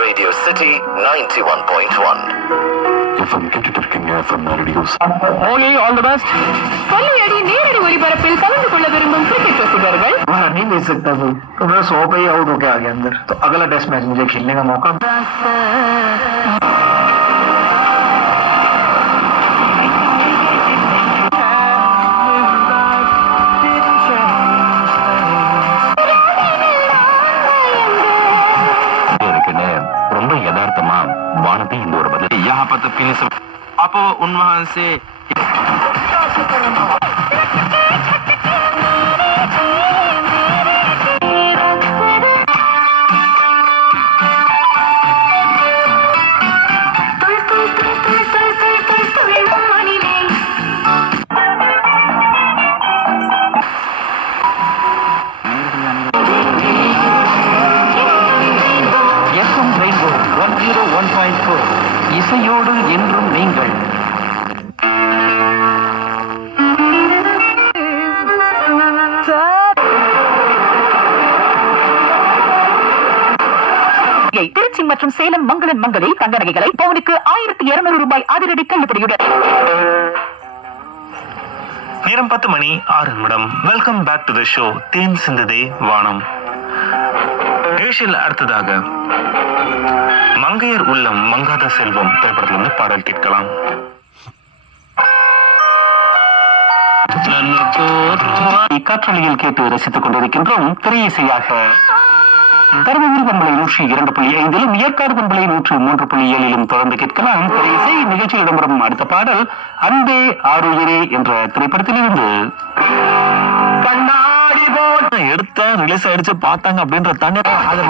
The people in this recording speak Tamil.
Radio City 91.1 FM கேட்டுட்டு இருக்கீங்க FM radios. Okay, all the best. பள்ளியடி நேரடி ஒளிபரப்பில் கலந்து கொள்ள விரும்பும் கிரிக்கெட் ரசிகர்கள் नहीं मिल सकता कोई, तो मैं 100 पे ही आउट होके आ गया अंदर, तो अगला टेस्ट मैच मुझे खेलने का मौका। ரொம்ப யதார்த்தமா வானத்தை இந்த ஒரு பதில் यहाँ पर तो पीने से आप उन वहां से இசையோடு என்றும் நீங்கள். திருச்சி மற்றும் சேலம் மங்களன் மங்களில் தங்க நகைகளை பவுனுக்கு 1200 ரூபாய் அதிரடி தள்ளுபடியுடன். நேரம் 10:06. Welcome back to the show தேன் சிந்ததே வானம். நிகழ்ச்சியில் அடுத்ததாக மங்கையர் உள்ளம் மங்காத செல்வம் திரைப்படத்திலிருந்து பாடல் கேட்கலாம். காற்றொலியில் கேட்டு ரசித்துக் கொண்டிருக்கின்றோம். திரையிசையாக தருமபுரி பண்பலை 102.5 ஏற்காடு பண்பலை 103.7 தொடர்ந்து கேட்கலாம். திரையிசை நிகழ்ச்சியில் இடம்பெறும் அடுத்த பாடல் அன்பே ஆருயிரே என்ற திரைப்படத்திலிருந்து. கண்ணாடி போட்டு எடுத்த ரிலீஸ் ஆயிடுச்சு பார்த்தாங்க அப்படின்ற தானே அது